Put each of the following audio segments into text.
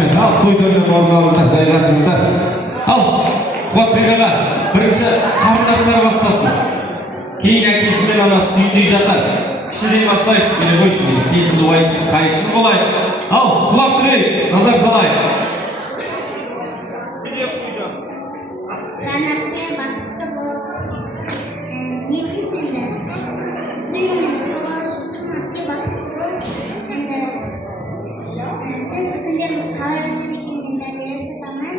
Рахмет. Ал, той төріне орналарыңыздар, жайғасыңыздар. Ал, Қуатбек аға, бірінші қарындастары бастасын. Кейін әкесі мен анасы түйіндей жатар. Кішіден бастайық, кішкене қойшы, сенсіз уайымсыз, қайықсыз болайық. Ал, құлақ түрейік, назар салайық. Жанарке бақытты болып, негізінде үйінің қобалжытыматке бақытты болып, сіз күндеріңіз қалай өтеді екенін дәлелесі таман.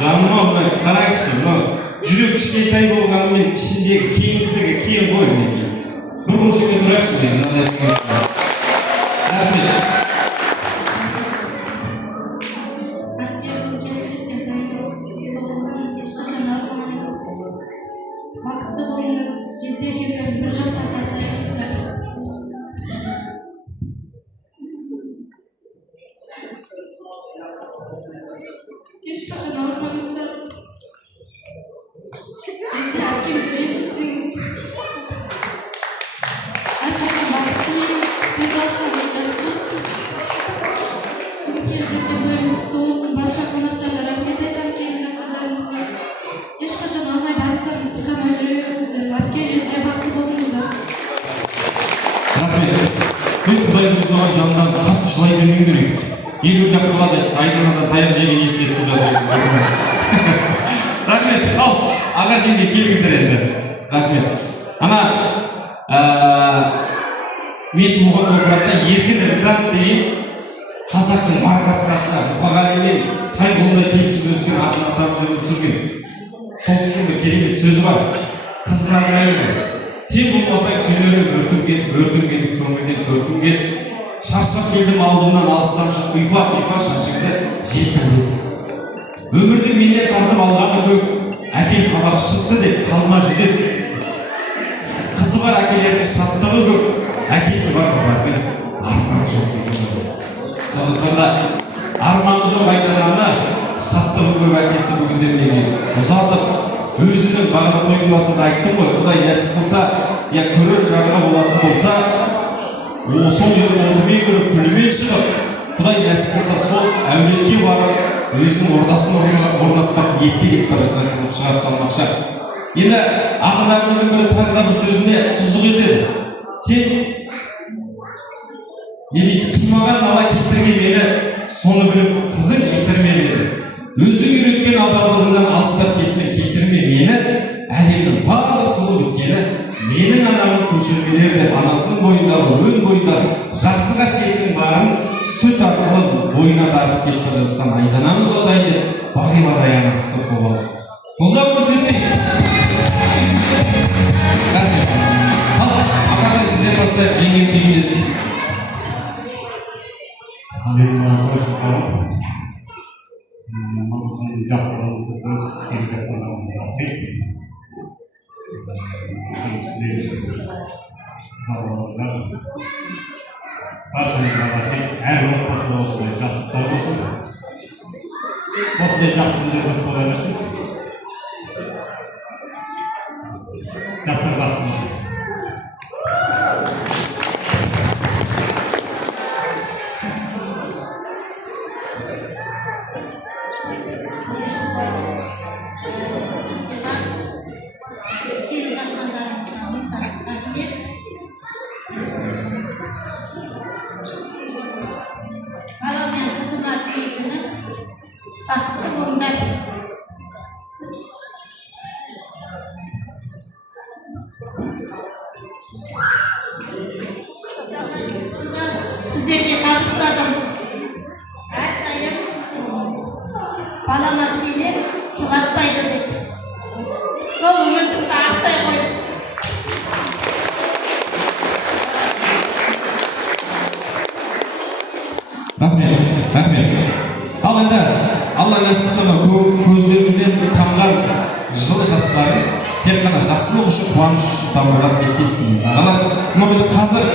Жаныма мұны қарайықшы, жүрек кішкентай болғанымен ішіндегі кеңістігі кең ғой мінекей. Бір көшеге тұрайықшы мен, мынадайсыңыз. Рахмет. Бақытты болыңыз, жездерге бір жаста қайтарыңыздар. Ешқашан ауырмаңыздар. Жездер әкемді ренжітпеңіз. Әрқашан бақытты болыңыз, денсаулықтарыңыз жақсы болсын. Бүгін келіп жеткен тойымыз құтты болсын. Барша қонақтарға рахмет айтамын келіп жатқандарыңызға. Ешқашан алмай барлықтарыңызды қамай жүре беріңіздер. Әпке жезде бақытты болыңыздар. Рахмет. Мен Құдайымыз оған жанынан қатты жылай бермеңдер еді. Ел өлдеп қалады, айданадан таяқ жеген есіне түсіп жатыр еді. Рахмет. Ал, аға жеңге келіңіздер енді. Рахмет. Ана, мен туған топырақта еркін іртат деген қазақтың маркасы қасына мұқағали мен қай қолында тепсіп өскен атын атамыз өмір сүрген. Сол кісінің бір керемет сөзі бар. Қыздыратын айлы. Сен болмасаң сөйлерім өртім кетіп, көңілден көркім кетіп. Шаршап келдім алдымнан алыстан шығып, ұйпа шашыңды желпілдетіп. Өмірді менен тартып алғаны көп, әкем қабақ шықты деп қалма жүдеп. Қызы бар әкелердің шаттығы көп, әкесі бар қыздардың арманы жоқ деген. Сондықтан да арманы жоқ айдананы, шаттығы көп әкесі бүгінде мінеге ұзатып, өзінің бағана тойдың басында айттым ғой, Құдай нәсіп қылса, я көрер жарға болатын болса, сол үйдің отымен көріп, күлімен шығып, Құдай нәсіп қылса сол әулетке барып, өзінің ордасын орнатпақ ниетте кетіп бара жатқан қызып шығарып салмақшы. Енді ақындарымыздың бірі тағы да бір сөзінде тұздық етеді. Сен не дейді, тумаған ала кесірге мені, соны біліп қызың есірмемеді. Өзің үйреткен адалдығыңнан алыстап кетсең кесірме мені, әлемнің барлық сұлу біткені, менің анамын көшірмелер деп анасының бойындағы, өн бойындағы жақсы қасиеттің барын сүт арқылы бойына тартып кетіп бара жатқан айданамыз отайын деп бағиладай анасты қобалжып. Қолдау көрсетейік. Рахмет. Ал, ағатай сізден бастайық, жеңген түйіндесін. Менің қойшым қалып, мамыздан жастарымызды өз келіп жатқандарыңызға рахмет. Баршаңызға рахмет. Әр отбасында осындай жақсылықтар болсын. Осындай жақсы күндер көп бола берсін. Жастар бақытты болсын. Келіп жатқандарыңызға рахмет. Балам мен қызыма тілейтінім бақытты болыңдар. Сіздерге табыстадым. Әрдайым балама сеніп жұғатпайды деп. Сол үмітімді ақтай қойып Рахмет. Ал енді Алла нәсіп қылса көздеріңізден тамған жылы жастарыңыз тек қана жақсылық үшін, қуаныш үшін табуға тілектеспін. Ағалар, қазір